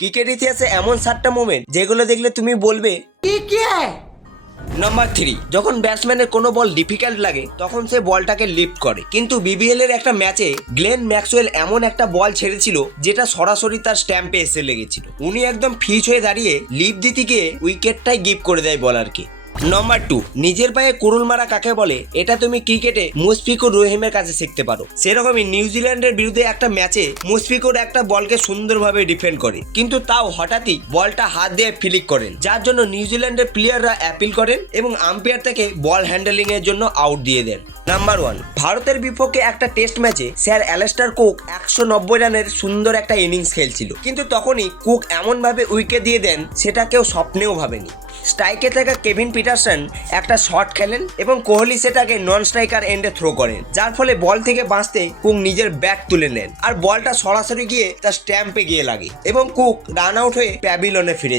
Cricket ইতিহাসে এমন 7টা moment যেগুলো দেখলে তুমি বলবে নাম্বার 3, যখন ব্যাটসম্যানের কোনো বল ডিফিকাল্ট লাগে তখন সে বলটাকে লিফট করে। কিন্তু বিবিএল এর একটা ম্যাচে গ্লেন ম্যাক্সওয়েল এমন একটা বল ছেড়েছিল যেটা সরাসরি তার স্ট্যাম্পে এসে লেগেছিল। উনি একদম ফিচ হয়ে দাঁড়িয়ে লিফট দিতে গিয়ে উইকেটটাই গিভ করে দেয় বলারকে। নাম্বার 2, নিজের পায়ে কুড়ুল মারা কাকে বলে এটা তুমি ক্রিকেটে মুশফিকুর রহিমের কাছে শিখতে পারো। সেরকমই নিউজিল্যান্ডের বিরুদ্ধে একটা ম্যাচে মুশফিকুর একটা বলকে সুন্দরভাবে ডিফেন্ড করে, কিন্তু তাও হঠাৎই বলটা হাত দিয়ে ফিলিক করেন, যার জন্য নিউজিল্যান্ডের প্লেয়াররা অ্যাপিল করেন এবং আম্পায়ার তাকে বল হ্যান্ডেলিং এর জন্য আউট দিয়ে দেন। নাম্বার 1, ভারতের বিপক্ষে একটা টেস্ট ম্যাচে স্যার অ্যালেস্টার কুক 190 রানের সুন্দর একটা ইনিংস খেলছিল, কিন্তু তখনই কুক এমনভাবে উইকেট দিয়ে দেন সেটা কেউ স্বপ্নেও ভাবেনি। স্ট্রাইকে থাকা কেভিন পিটারসন একটা শট খেলেন এবং কোহলি সেটাকে নন স্ট্রাইকার এন্ডে থ্রো করেন, যার ফলে বল থেকে বাঁচতে কুক নিজের ব্যাট তুলে নেন আর বলটা সরাসরি গিয়ে তার স্ট্যাম্পে গিয়ে লাগে এবং কুক রান আউট হয়ে প্যাভিলনে ফিরে